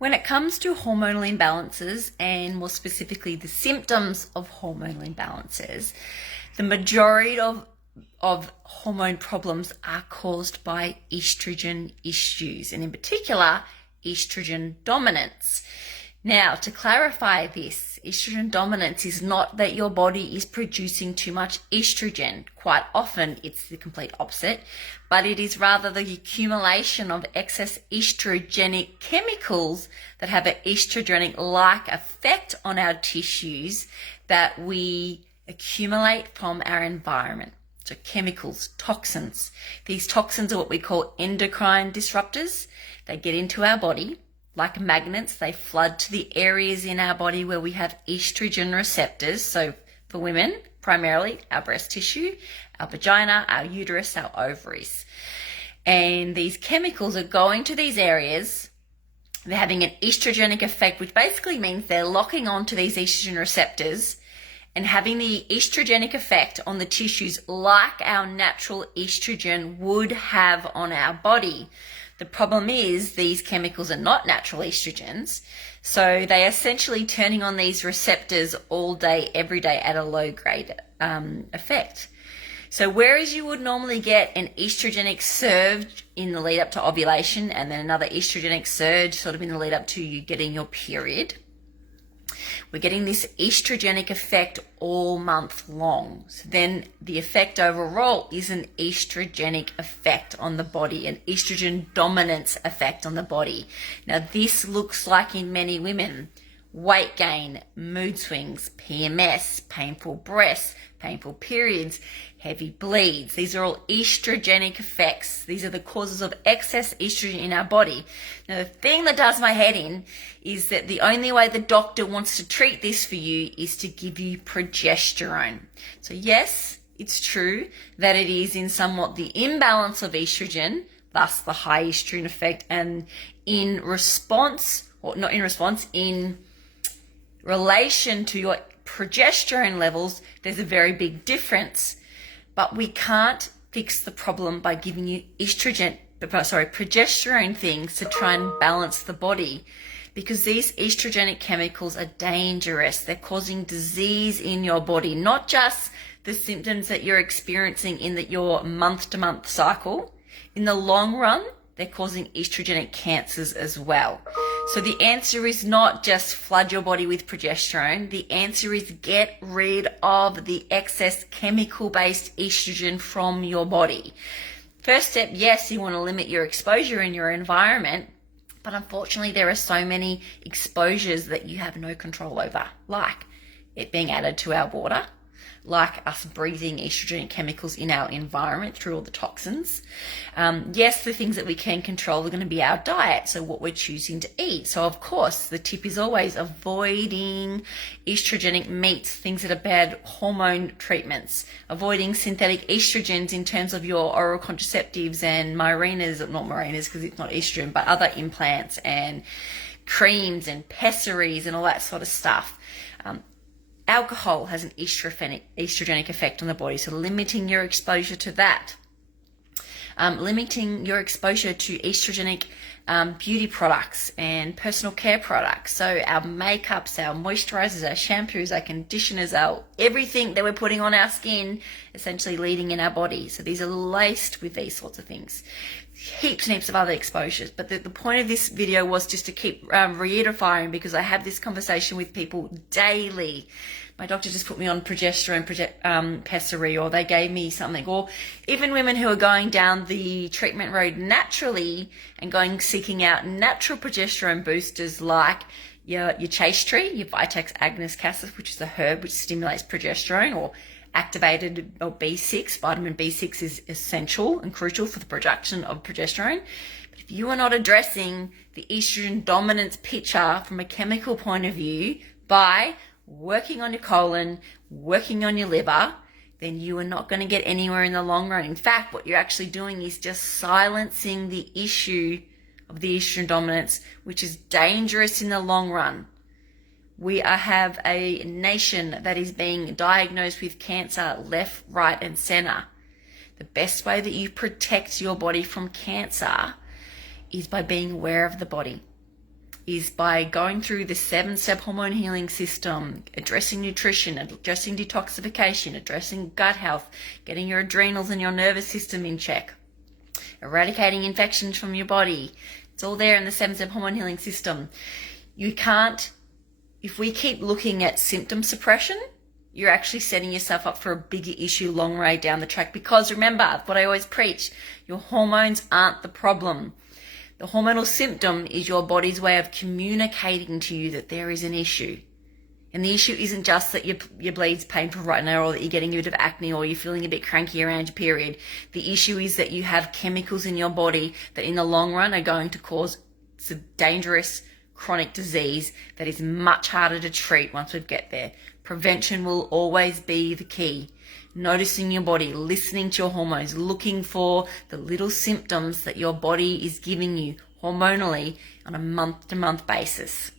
When it comes to hormonal imbalances, and more specifically the symptoms of hormonal imbalances, the majority of hormone problems are caused by estrogen issues, and in particular, estrogen dominance. Now, to clarify this, estrogen dominance is not that your body is producing too much estrogen. Quite often, it's the complete opposite, but it is rather the accumulation of excess estrogenic chemicals that have an estrogenic-like effect on our tissues that we accumulate from our environment. So chemicals, toxins. These toxins are what we call endocrine disruptors. They get into our body. Like magnets, they flood to the areas in our body where we have estrogen receptors. So for women, primarily our breast tissue, our vagina, our uterus, our ovaries. And these chemicals are going to these areas. They're having an estrogenic effect, which basically means they're locking onto these estrogen receptors and having the estrogenic effect on the tissues like our natural estrogen would have on our body. The problem is these chemicals are not natural estrogens, so they are essentially turning on these receptors all day, every day at a low grade effect. So whereas you would normally get an estrogenic surge in the lead up to ovulation and then another estrogenic surge sort of in the lead up to you getting your period, we're getting this estrogenic effect all month long. So then the effect overall is an estrogenic effect on the body, an estrogen dominance effect on the body. Now this looks like in many women, weight gain, mood swings, PMS, painful breasts, painful periods, heavy bleeds. These are all estrogenic effects. These are the causes of excess estrogen in our body. Now, the thing that does my head in is that the only way the doctor wants to treat this for you is to give you progesterone. So yes, it's true that it is in somewhat the imbalance of estrogen, thus the high estrogen effect, and in response, or not in response, in relation to your progesterone levels, there's a very big difference. But we can't fix the problem by giving you progesterone things to try and balance the body, because these estrogenic chemicals are dangerous. They're causing disease in your body, not just the symptoms that you're experiencing in your month-to-month cycle. In the long run, they're causing estrogenic cancers as well. So the answer is not just flood your body with progesterone. The answer is get rid of the excess chemical-based estrogen from your body. First step, yes, you want to limit your exposure in your environment, but unfortunately there are so many exposures that you have no control over, like it being added to our water, like us breathing estrogenic chemicals in our environment through all the toxins. Yes, the things that we can control are going to be our diet, so what we're choosing to eat. So of course, the tip is always avoiding estrogenic meats, things that are bad hormone treatments, avoiding synthetic estrogens in terms of your oral contraceptives and Mirenas, not Mirenas because it's not estrogen, but other implants and creams and pessaries and all that sort of stuff. Alcohol has an estrogenic effect on the body, so limiting your exposure to that. Limiting your exposure to estrogenic beauty products and personal care products. So our makeups, our moisturizers, our shampoos, our conditioners, everything that we're putting on our skin, essentially leading in our body. So these are laced with these sorts of things. Heaps and heaps of other exposures. But the point of this video was just to keep reiterating, because I have this conversation with people daily. My doctor just put me on progesterone, pessary, or they gave me something. Or even women who are going down the treatment road naturally and seeking out natural progesterone boosters like your chase tree, your Vitex agnus cassis, which is a herb which stimulates progesterone, or activated or B6. Vitamin B6 is essential and crucial for the production of progesterone. But if you are not addressing the estrogen dominance picture from a chemical point of view by working on your colon, working on your liver, then you are not going to get anywhere in the long run. In fact, what you're actually doing is just silencing the issue of the estrogen dominance, which is dangerous in the long run. We have a nation that is being diagnosed with cancer left, right, and center. The best way that you protect your body from cancer is by being aware of the body. is by going through the 7-step hormone healing system, addressing nutrition, addressing detoxification, addressing gut health, getting your adrenals and your nervous system in check, eradicating infections from your body. It's all there in the 7-step hormone healing system. You can't, if we keep looking at symptom suppression, you're actually setting yourself up for a bigger issue long way down the track, because remember what I always preach, your hormones aren't the problem. The hormonal symptom is your body's way of communicating to you that there is an issue. And the issue isn't just that your bleed's painful right now, or that you're getting a bit of acne, or you're feeling a bit cranky around your period. The issue is that you have chemicals in your body that in the long run are going to cause some dangerous chronic disease that is much harder to treat once we get there. Prevention will always be the key. Noticing your body, listening to your hormones, looking for the little symptoms that your body is giving you hormonally on a month-to-month basis.